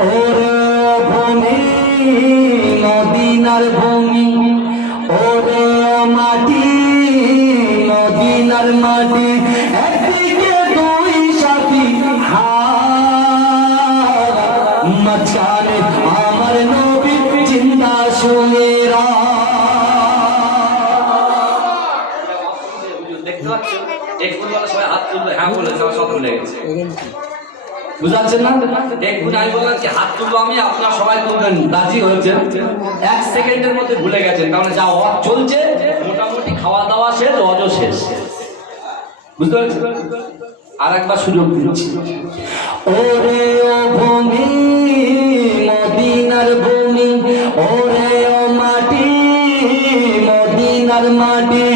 ওরে ভূমি মদিনার ভূমি ওরে মাটি মদিনার মাটি একদিকে দুই সাথী মাঝখানে আমার নবী চিন্তা শুনেরা দেখতে পাচ্ছ সবাই হাত তুলবে হ্যাঁ বলে সবাই সব ভুলে গেছে। বুঝাচ্ছেন না? দেখুন আমি বললাম যে হাত তুলবো আমি, আপনারা সবাই তুলবেন। রাজি হয়েছে এক সেকেন্ডের মধ্যে ভুলে গেছেন তাহলে যা ওয়াজ চলছে, মোটামুটি খাওয়া দাওয়া শেষ অজ শেষ। বুঝতে পারছি আর একবার সুযোগ দিচ্ছি। ওরে ও ভূমি, মদিনার ভূমি, ওরে ও মাটি, মদিনার মাটি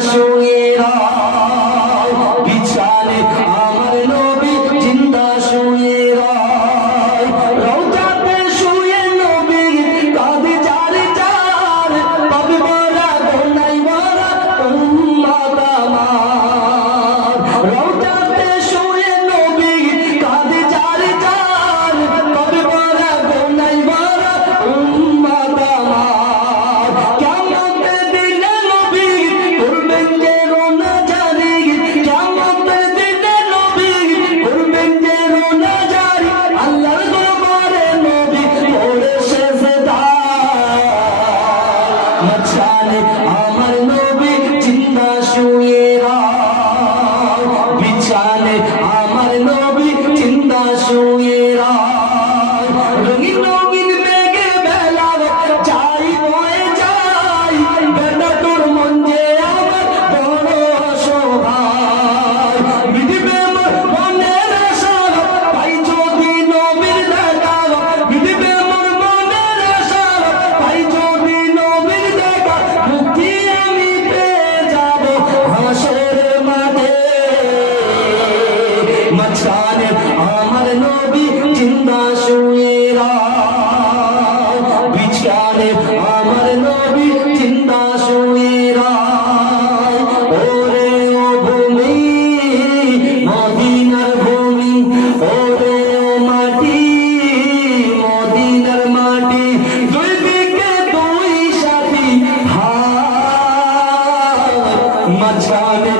শুয়ে নবী জিন্দা শুয়ে বিছানে আমার নবী জিন্দা শুয়ে ওরে ভূমি, মদিনার ভূমি, ওরে ও মাটি, মদিনার মাটি দুই দিকে হাত, মাঝখানে